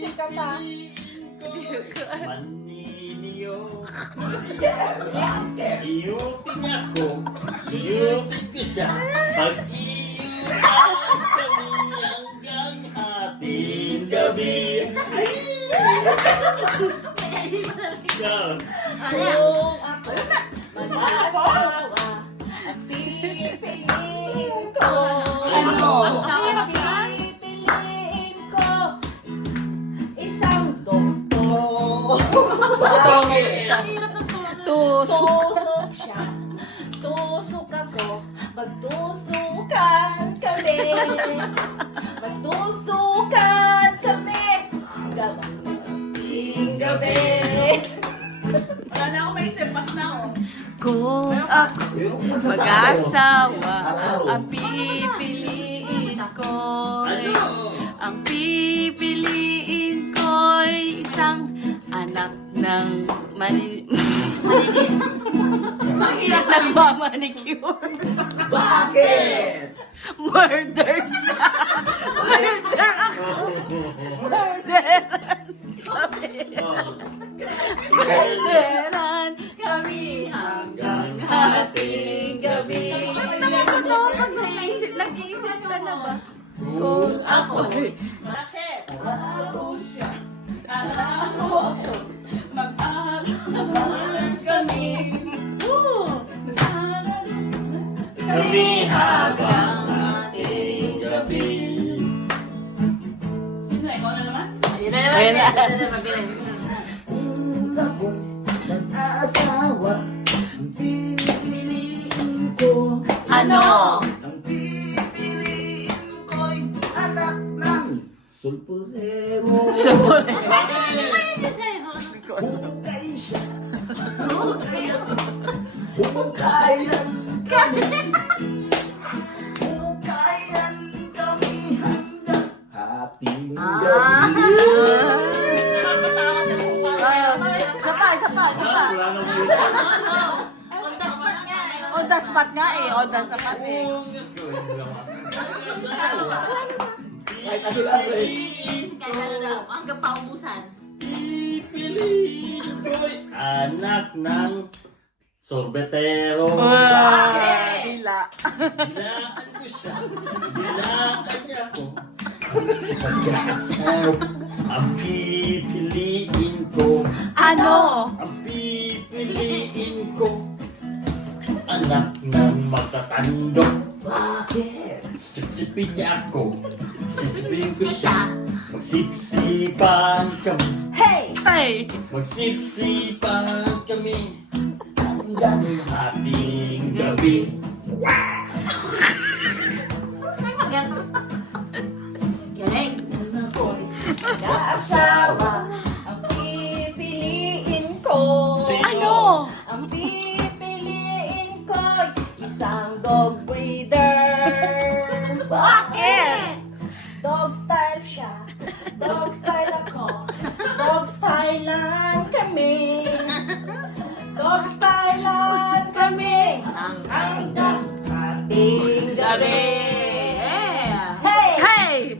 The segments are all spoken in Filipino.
Isip ka pa. Maniniyo. Iyupin ako. Iyupin ko siya. Pag-iupan kami hanggang ating gabi. Ikaw. Kung ako mag-asawa, ang pipiliin ko. Ang pipiliin ko, isang doktor. Tusok siya, tusok ako, magtusukan kami. Magtusukan kami, gabi gabi. Wala na ako maisip, pas na ako. Kung ako mag-asawa, ang pipiliin ko'y isang anak ng nagmamanicure. Bakit? Murder siya. Murder ako. Murderan kami hanggang ating gabi. Ba't naman totoo pag nag-iisip ka na ba? Kung ako'y Bakit? Ako siya. Ako ako. Mag-aaral kami. Kami habang ating gabi. Sino na? Ikaw na naman? Ayun na naman. Kung ako mag-asawa, ang pipiliin ko. Ano? Ang pipiliin ko'y anak ng sulpurero. Hukay siya. Hukayan kami. Hukayan kami hanggang ating gabi. Isa pa. Wala nang buhay. On the spot nga eh. On the spot eh. Kahit ano lang, pre. Hanggang paubusan. Pipiliin ko'y anak ng sorbetero. Hila. Dilaan ko siya. Dilaan niya ako. Mag-asawa. Ang pipiliin ko. Ano? Ang pipiliin ko. Anak ng matatandok. Bakit? Sipsipin niya ako. Sipsipin ko siya. Magsipsipan kami. Hey! Hey! Magsipsipan kami. Hanggang Ating gabi. Galing! Mag-asawa, ang pipiliin ko. Ano? Ang pipiliin ko, isang dog breeder. Bakit? Dog style siya. Dog style ako. Dog style lang kami. Dog style lang kami. Hanggang ating gabi. Hey! Hey!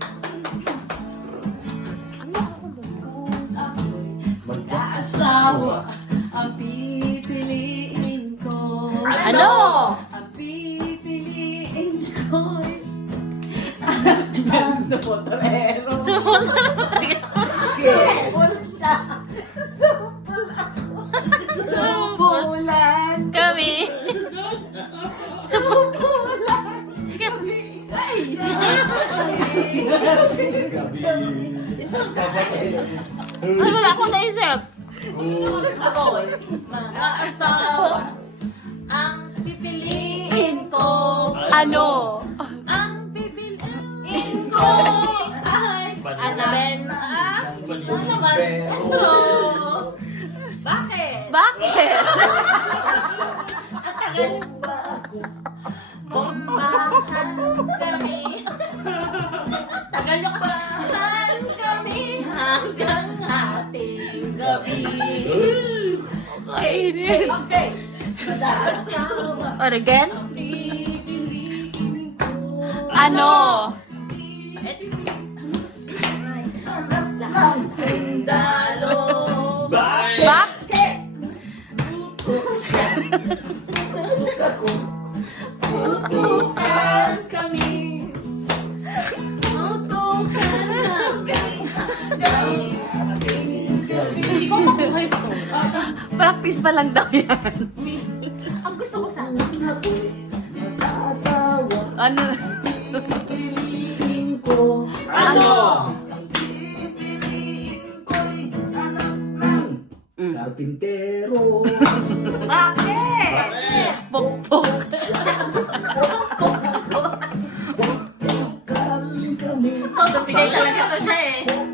Kung ako'y mag-aasawa, ang pipiliin ko. Ano? Ang pipiliin ko'y anak ng sopotrero. Supol na. Supol ako. Supulan. Kami. Supulan. Ay! Ano wala akong naisip? Ako'y mag-aasawa, ang pipiliin ko. Ano? Ang pipiliin ko ay Annabella. Ano naman? Ito. Bakit? Bakit? Ang tagal ba ako? Bombahan kami. Tagal yung bombahan kami hanggang ating gabi. Kainin. Okay. Mag-aasawa, Or again? ang pipiliin ko. Ano? Anak ng Practice pa lang daw yan. Ang gusto ko sana. Ako'y mag-asawa. Ano? Piliin ko. Ano? Ang pipiliin ko'y anak ng karpintero. Bakit? Bakit? Pok-pok. Kami kami. Oh, nabigay talaga to siya eh.